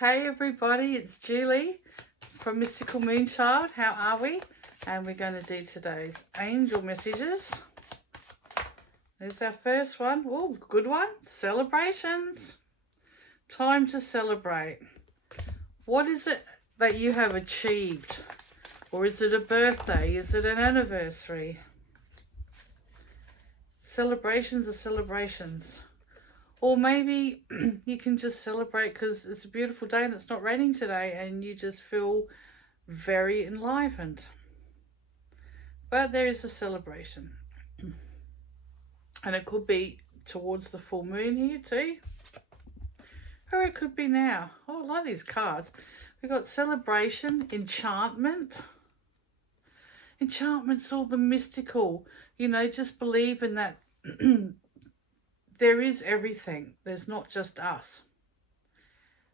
Hey everybody, it's Julie from Mystical Moonchild. How are we? And we're going to do today's angel messages. There's our first one. Oh, good one. Celebrations. Time to celebrate. What is it that you have achieved? Or is it a birthday? Is it an anniversary? Celebrations are celebrations. Or maybe you can just celebrate because it's a beautiful day and it's not raining today and you just feel very enlivened. But there is a celebration. And it could be towards the full moon here too. Or it could be now. Oh, I like these cards. We've got celebration, enchantment. Enchantment's all the mystical. You know, just believe in that there is everything. There's not just us.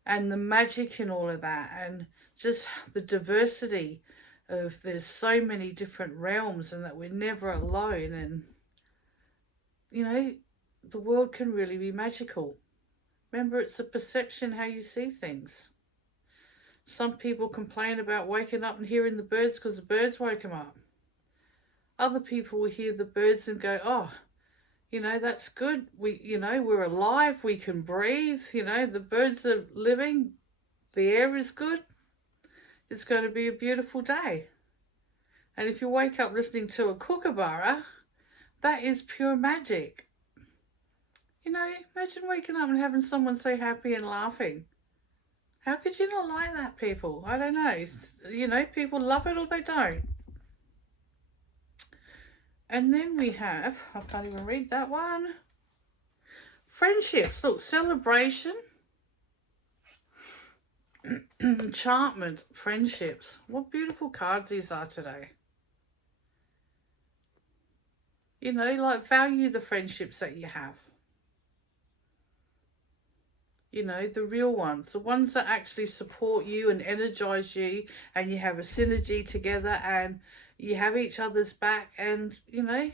And the magic in all of that, and just the diversity of there's so many different realms, and that we're never alone. And you know, the world can really be magical. Remember, it's a perception how you see things. Some people complain about waking up and hearing the birds because the birds woke them up. Other people will hear the birds and go, oh, you know, that's good. We're alive. We can breathe. You know, the birds are living. The air is good. It's going to be a beautiful day. And if you wake up listening to a kookaburra, that is pure magic. You know, imagine waking up and having someone so happy and laughing. How could you not like that, people? I don't know. You know, people love it or they don't. And then we have, I can't even read that one. Friendships. Look, celebration. Enchantment. Friendships. What beautiful cards these are today. You know, like, value the friendships that you have. You know, the real ones. The ones that actually support you and energize you, and you have a synergy together and you have each other's back, and, you know,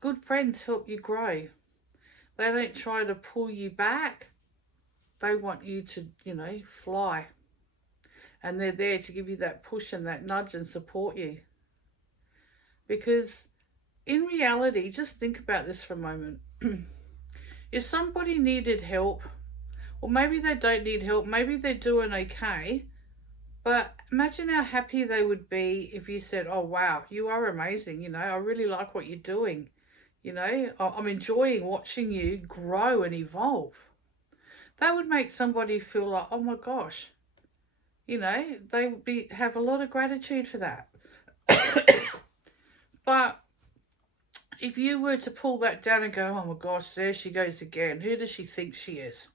good friends help you grow. They don't try to pull you back. They want you to, you know, fly. And they're there to give you that push and that nudge and support you. Because in reality, just think about this for a moment. If somebody needed help, or maybe they don't need help, maybe they're doing okay, but imagine how happy they would be if you said, oh wow, you are amazing, you know, I really like what you're doing. You know, I'm enjoying watching you grow and evolve. That would make somebody feel like, oh my gosh, you know, they would have a lot of gratitude for that. But if you were to pull that down and go, oh my gosh, there she goes again. Who does she think she is?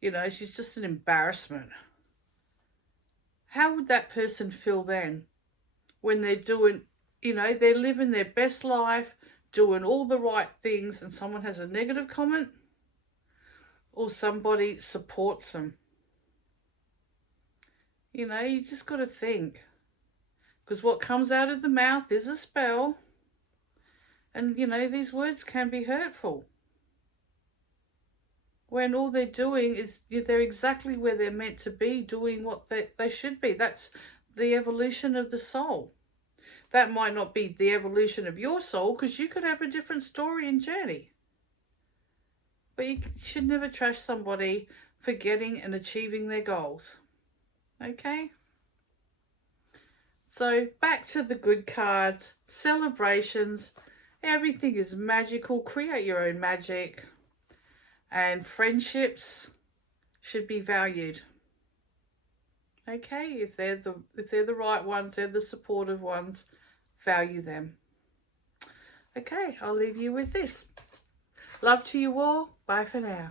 You know, she's just an embarrassment. How would that person feel then? When they're doing, you know, they're living their best life, doing all the right things, and someone has a negative comment, or somebody supports them. You know, you just got to think. Because what comes out of the mouth is a spell. And, you know, these words can be hurtful. When all they're doing is, they're exactly where they're meant to be, doing what they should be. That's the evolution of the soul. That might not be the evolution of your soul, because you could have a different story and journey. But you should never trash somebody for getting and achieving their goals. Okay? So back to the good cards. Celebrations. Everything is magical. Create your own magic. And friendships should be valued. Okay? If they're the right ones, they're the supportive ones, value them. Okay, I'll leave you with this. Love to you all. Bye for now.